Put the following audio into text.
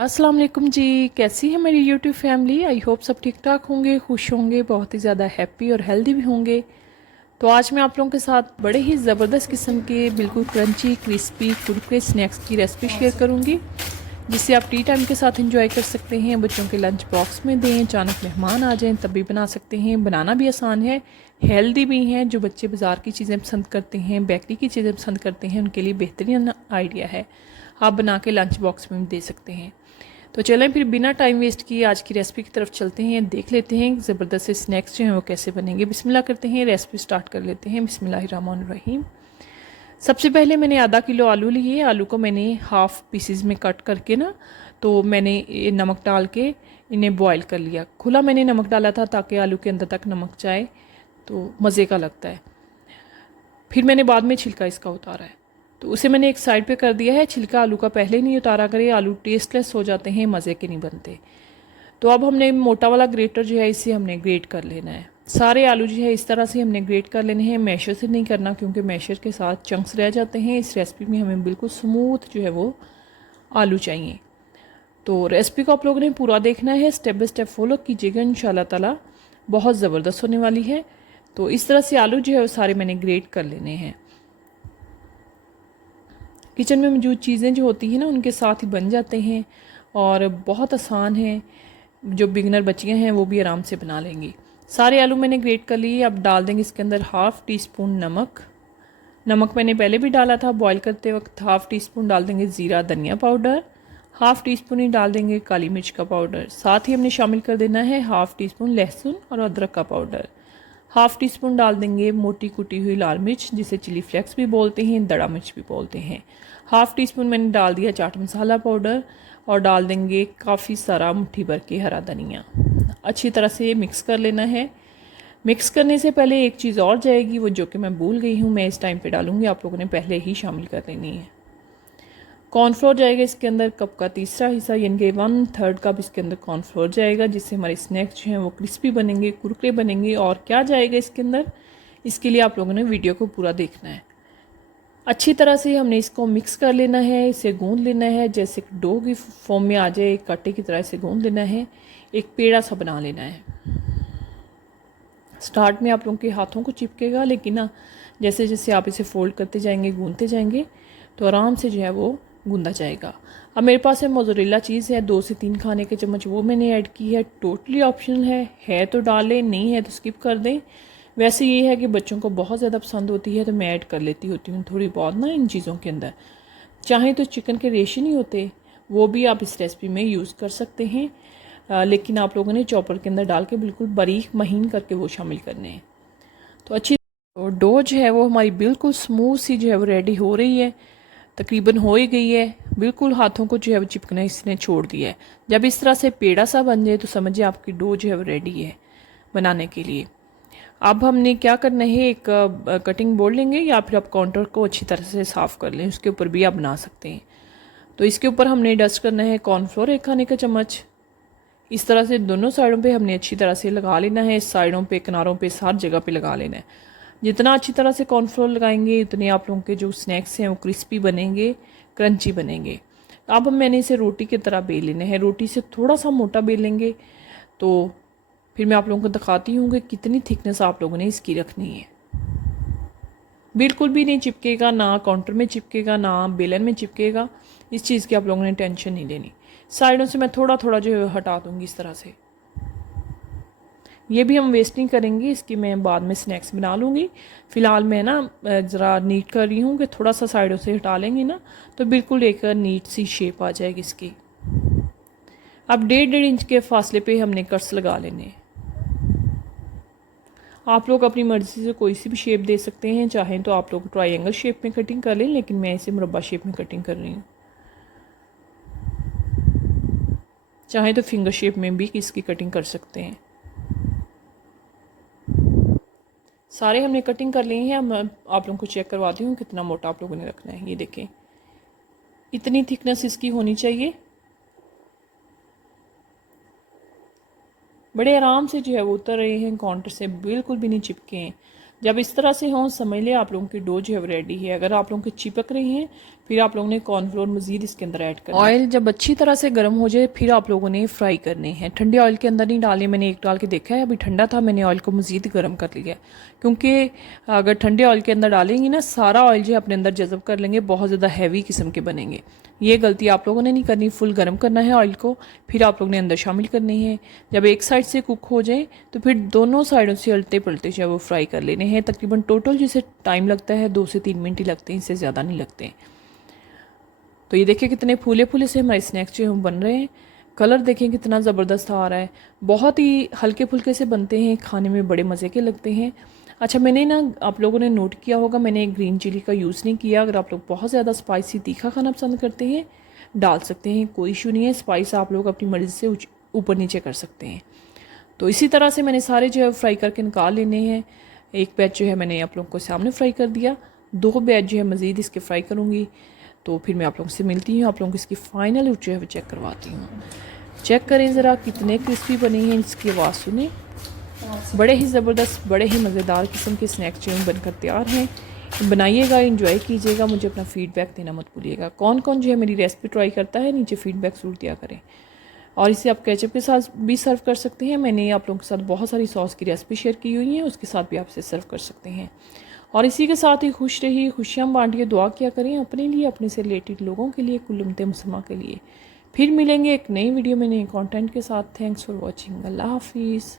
अस्सलाम वालेकुम जी। कैसी है मेरी यूट्यूब फैमिली। आई होप सब ठीक ठाक होंगे, खुश होंगे, बहुत ही ज़्यादा हैप्पी और हेल्दी भी होंगे। तो आज मैं आप लोगों के साथ बड़े ही ज़बरदस्त किस्म के बिल्कुल क्रंची क्रिस्पी कुरकुरे स्नैक्स की रेसिपी शेयर करूंगी, जिससे आप टी टाइम के साथ इंजॉय कर सकते हैं। बच्चों के लंच बॉक्स में दें, अचानक मेहमान आ जाएं तब भी बना सकते हैं। बनाना भी आसान है, हेल्दी भी हैं। जो बच्चे बाज़ार की चीज़ें पसंद करते हैं, बेकरी की चीज़ें पसंद करते हैं, उनके लिए बेहतरीन आइडिया है। आप बना के लंच बॉक्स में भी दे सकते हैं। तो चलें फिर बिना टाइम वेस्ट किए आज की रेसिपी की तरफ चलते हैं, देख लेते हैं ज़बरदस्त से स्नैक्स जो हैं वो कैसे बनेंगे। बिस्मिल्लाह करते हैं, रेसिपी स्टार्ट कर लेते हैं। बिस्मिल्लाहिर्रहमानिर्रहीम। सबसे पहले मैंने आधा किलो आलू लिए। आलू को मैंने हाफ पीसेस में कट करके ना, तो मैंने ये नमक डाल के इन्हें बॉईल कर लिया। खुला मैंने नमक डाला था ताकि आलू के अंदर तक नमक जाए, तो मज़े का लगता है। फिर मैंने बाद में छिलका इसका उतारा है, तो उसे मैंने एक साइड पे कर दिया है। छिलका आलू का पहले नहीं उतारा करें, आलू टेस्टलेस हो जाते हैं, मज़े के नहीं बनते। तो अब हमने मोटा वाला ग्रेटर जो है इसे हमने ग्रेट कर लेना है। सारे आलू जो है इस तरह से हमने ग्रेट कर लेने हैं, मैशर से नहीं करना क्योंकि मैशर के साथ चंक्स रह जाते हैं। इस रेसिपी में हमें बिल्कुल स्मूथ जो है वो आलू चाहिए। तो रेसिपी को आप लोगों ने पूरा देखना है, स्टेप बाय स्टेप फॉलो कीजिएगा, इंशाल्लाह ताला बहुत ज़बरदस्त होने वाली है। तो इस तरह से आलू जो है वो सारे मैंने ग्रेट कर लेने हैं। किचन में मौजूद चीज़ें जो होती हैं ना उनके साथ ही बन जाते हैं और बहुत आसान है। जो बिगनर बच्चियां हैं वो भी आराम से बना लेंगी। सारे आलू मैंने ग्रेट कर लिए। अब डाल देंगे इसके अंदर हाफ़ टी स्पून नमक। नमक मैंने पहले भी डाला था बॉईल करते वक्त। हाफ़ टी स्पून डाल देंगे ज़ीरा धनिया पाउडर। हाफ़ टी स्पून ही डाल देंगे काली मिर्च का पाउडर। साथ ही हमने शामिल कर देना है हाफ़ टी स्पून लहसुन और अदरक का पाउडर। हाफ़ टी स्पून डाल देंगे मोटी कुटी हुई लाल मिर्च, जिसे चिली फ्लेक्स भी बोलते हैं, दड़ा मिर्च भी बोलते हैं। हाफ़ टी स्पून मैंने डाल दिया चाट मसाला पाउडर और डाल देंगे काफ़ी सारा मुट्ठी भर के हरा धनिया। अच्छी तरह से मिक्स कर लेना है। मिक्स करने से पहले एक चीज़ और जाएगी, वो जो कि मैं भूल गई हूँ, मैं इस टाइम पे डालूँगी, आप लोगों ने पहले ही शामिल कर लेनी है। कॉर्नफ्लोर जाएगा इसके अंदर कप का तीसरा हिस्सा, यानी कि 1/3 कप इसके अंदर कॉर्नफ्लोर जाएगा, जिससे हमारे स्नैक्स जो हैं वो क्रिस्पी बनेंगे, कुरकुरे बनेंगे। और क्या जाएगा इसके अंदर, इसके लिए आप लोगों ने वीडियो को पूरा देखना है। अच्छी तरह से हमने इसको मिक्स कर लेना है, इसे गूंद लेना है, जैसे डो की फॉर्म में आ जाए, एक आटे की तरह इसे गूंद लेना है, एक पेड़ा सा बना लेना है। स्टार्ट में आप लोगों के हाथों को चिपकेगा, लेकिन ना जैसे जैसे आप इसे फोल्ड करते जाएंगे, गूंदते जाएंगे, तो आराम से जो है वो गूंदा जाएगा। अब मेरे पास है मोज़रेला चीज़ है, 2 से 3 खाने के चम्मच वो मैंने ऐड की है। टोटली ऑप्शनल है तो डाल लें, नहीं है तो स्किप कर दें। वैसे ये है कि बच्चों को बहुत ज़्यादा पसंद होती है तो मैं ऐड कर लेती होती हूँ थोड़ी बहुत ना इन चीज़ों के अंदर। चाहे तो चिकन के रेशे नहीं होते, वो भी आप इस रेसिपी में यूज़ कर सकते हैं, लेकिन आप लोगों ने चॉपर के अंदर डाल के बिल्कुल बारीक महीन करके वो शामिल करने हैं। तो अच्छी डो जो है वो हमारी बिल्कुल स्मूथ सी जो है वो रेडी हो रही है, तकरीबन हो ही गई है। बिल्कुल हाथों को जो है वो चिपकना इसने छोड़ दिया है। जब इस तरह से पेड़ा सा बन जाए तो समझिए आपकी डो जो है वो रेडी है बनाने के लिए। अब हमने क्या करना है, एक कटिंग बोर्ड लेंगे या फिर आप काउंटर को अच्छी तरह से साफ़ कर लें, उसके ऊपर भी आप बना सकते हैं। तो इसके ऊपर हमने डस्ट करना है कॉर्नफ्लोर 1 खाने का चम्मच। इस तरह से दोनों साइडों पे हमने अच्छी तरह से लगा लेना है, साइडों पे, किनारों पे, हर जगह पे लगा लेना है। जितना अच्छी तरह से कॉर्नफ्लोर लगाएंगे उतने आप लोगों के जो स्नैक्स हैं वो क्रिस्पी बनेंगे, क्रंची बनेंगे। अब मैंने इसे रोटी की तरह बेल लेना है, रोटी से थोड़ा सा मोटा बेल लेंगे। तो फिर मैं आप लोगों को दिखाती हूँ कि कितनी थिकनेस आप लोगों ने इसकी रखनी है। बिल्कुल भी नहीं चिपकेगा, ना काउंटर में चिपकेगा, ना बेलन में चिपकेगा। इस चीज़ की आप लोगों ने टेंशन नहीं लेनी। साइडों से मैं थोड़ा थोड़ा जो है हटा दूँगी इस तरह से। ये भी हम वेस्ट नहीं करेंगे, इसकी मैं बाद में स्नैक्स बना लूँगी। फ़िलहाल मैं ना ज़रा नीट कर रही हूँ कि थोड़ा सा साइडों से हटा लेंगे ना तो बिल्कुल एक नीट सी शेप आ जाएगी इसकी। अब 1.5 इंच के फासले पे हमने कट्स लगा लेने हैं। आप लोग अपनी मर्ज़ी से कोई सी भी शेप दे सकते हैं, चाहें तो आप लोग ट्रायंगल शेप में कटिंग कर लें, लेकिन मैं इसे मुरब्बा शेप में कटिंग कर रही हूँ। चाहें तो फिंगर शेप में भी इसकी कटिंग कर सकते हैं। सारे हमने कटिंग कर लिए हैं। मैं आप लोगों को चेक करवाती हूँ कितना मोटा आप लोगों ने रखना है। ये देखें, इतनी थिकनेस इसकी होनी चाहिए। बड़े आराम से जो है वो उतर रहे हैं काउंटर से, बिल्कुल भी नहीं चिपके हैं। जब इस तरह से हों समझ लें आप लोगों की डो जो है रेडी है। अगर आप लोगों की चिपक रही हैं फिर आप लोगों ने कॉर्नफ्लोर मज़ीद इसके अंदर ऐड करना। ऑयल जब अच्छी तरह से गर्म हो जाए फिर आप लोगों ने फ्राई करने हैं। ठंडे ऑयल के अंदर नहीं डालने, मैंने एक डाल के देखा है, अभी ठंडा था, मैंने ऑयल को मज़ीद गर्म कर लिया है। क्योंकि अगर ठंडे ऑयल के अंदर डालेंगे ना, सारा ऑयल जो अपने अंदर जज़ब कर लेंगे, बहुत ज़्यादा हैवी किस्म के बनेंगे। ये गलती आप लोगों ने नहीं करनी। फुल गर्म करना है ऑयल को, फिर आप लोगों ने अंदर शामिल करनी है। जब एक साइड से कुक हो जाए तो फिर दोनों साइडों से उल्टे पलटे जो है वो फ्राई कर लेने हैं। तकरीबन टोटल जिसे टाइम लगता है 2 से 3 मिनट ही लगते हैं, इससे ज़्यादा नहीं लगते। तो ये देखिए कितने फूले फूले से हमारे स्नैक्स जो हैं बन रहे हैं। कलर देखें कितना ज़बरदस्त आ रहा है। बहुत ही हल्के फुल्के से बनते हैं, खाने में बड़े मज़े के लगते हैं। अच्छा, मैंने ना, आप लोगों ने नोट किया होगा, मैंने ग्रीन चिली का यूज़ नहीं किया। अगर आप लोग बहुत ज़्यादा स्पाइसी तीखा खाना पसंद करते हैं डाल सकते हैं, कोई इशू नहीं है। स्पाइस आप लोग अपनी मर्ज़ी से ऊपर नीचे कर सकते हैं। तो इसी तरह से मैंने सारे जो है फ्राई करके निकाल लेने हैं। एक बैच जो है मैंने आप लोगों को सामने फ्राई कर दिया, 2 बैच जो है मज़ीद इसके फ्राई करूँगी। तो फिर मैं आप लोगों से मिलती हूँ, आप लोगों को इसकी फाइनल लुक जो है वो चेक करवाती हूँ। चेक करें ज़रा कितने क्रिस्पी बने हैं, इसकी आवाज़ सुने। बड़े ही ज़बरदस्त, बड़े ही मज़ेदार किस्म के स्नैक्स जो हैं बनकर तैयार हैं। बनाइएगा, इंजॉय कीजिएगा, मुझे अपना फ़ीडबैक देना मत भूलिएगा। कौन कौन जो है मेरी रेसिपी ट्राई करता है, नीचे फ़ीडबैक ज़रूर दिया करें। और इसे आप केचप के साथ भी सर्व कर सकते हैं। मैंने आप लोगों के साथ बहुत सारी सॉस की रेसिपी शेयर की हुई है, उसके साथ भी आप इसे सर्व कर सकते हैं। और इसी के साथ ही खुश रहिए, खुशियाँ बांटिए, दुआ किया करें अपने लिए, अपने से रिलेटेड लोगों के लिए, कुल उम्मत मुसलमान के लिए। फिर मिलेंगे एक नई वीडियो में नए कंटेंट के साथ। Thanks for watching. अल्लाह हाफिज़।